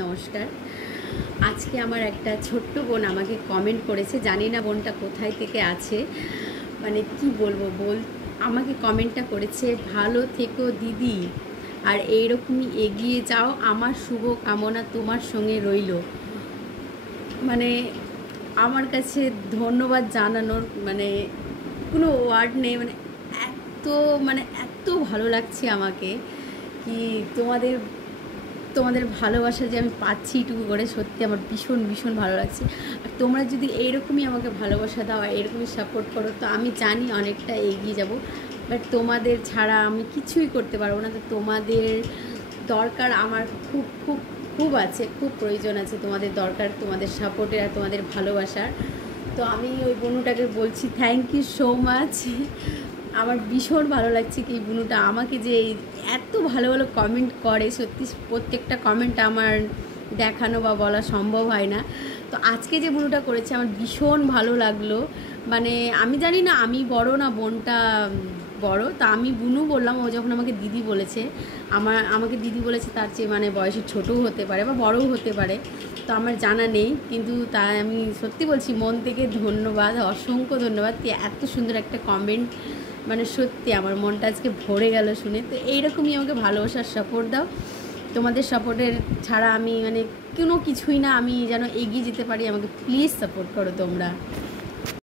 নমস্কার। আজকে আমার একটা ছোট্ট বোন আমাকে কমেন্ট করেছে, জানি না বোনটা কোথায় থেকে আছে, মানে কি বলবো আমাকে কমেন্টটা করেছে, ভালো থেকো দিদি, আর এইরকমই এগিয়ে যাও, আমার শুভ কামনা তোমার সঙ্গে রইল। মানে আমার কাছে ধন্যবাদ জানানোর মানে কোনো ওয়ার্ড নেই। এত ভালো লাগছে আমাকে কি তোমাদের ভালোবাসা যে আমি পাচ্ছি এটুকু করে, সত্যি আমার ভীষণ ভীষণ ভালো লাগছে। আর তোমরা যদি এইরকমই আমাকে ভালোবাসা দাও আর এরকমই সাপোর্ট করো, তো আমি জানি অনেকটা এগিয়ে যাব। বাট তোমাদের ছাড়া আমি কিছুই করতে পারবো না। তো তোমাদের দরকার আমার খুব খুব খুব আছে, খুব প্রয়োজন আছে তোমাদের দরকার, তোমাদের সাপোর্টের আর তোমাদের ভালোবাসার। তো আমি ওই বনুটাকে বলছি থ্যাংক ইউ সো মাচ। আমার ভীষণ ভালো লাগছে কি এই বুনুটা আমাকে যে এত ভালো ভালো কমেন্ট করে, সত্যি প্রত্যেকটা কমেন্ট আমার দেখানো বা বলা সম্ভব হয় না। তো আজকে যে বুনুটা করেছে আমার ভীষণ ভালো লাগলো। মানে আমি জানি না আমি বড় না বোনটা বড়, তা আমি বুনু বললাম। ও যখন আমাকে দিদি বলেছে, আমাকে দিদি বলেছে, তার চেয়ে মানে বয়সে ছোটও হতে পারে বা বড়ও হতে পারে, তো আমার জানা নেই। কিন্তু তাই আমি সত্যি বলছি, মন থেকে ধন্যবাদ, অসংখ্য ধন্যবাদ। এত সুন্দর একটা কমেন্ট, মানে সত্যি আমার মনটা আজকে ভরে গেল শুনে। তো এইরকমই আমাকে ভালোবাসার সাপোর্ট দাও। তোমাদের সাপোর্টের ছাড়া আমি মানে কোনো কিছুই না, আমি যেন এগিয়ে যেতে পারি, আমাকে প্লিজ সাপোর্ট করো তোমরা।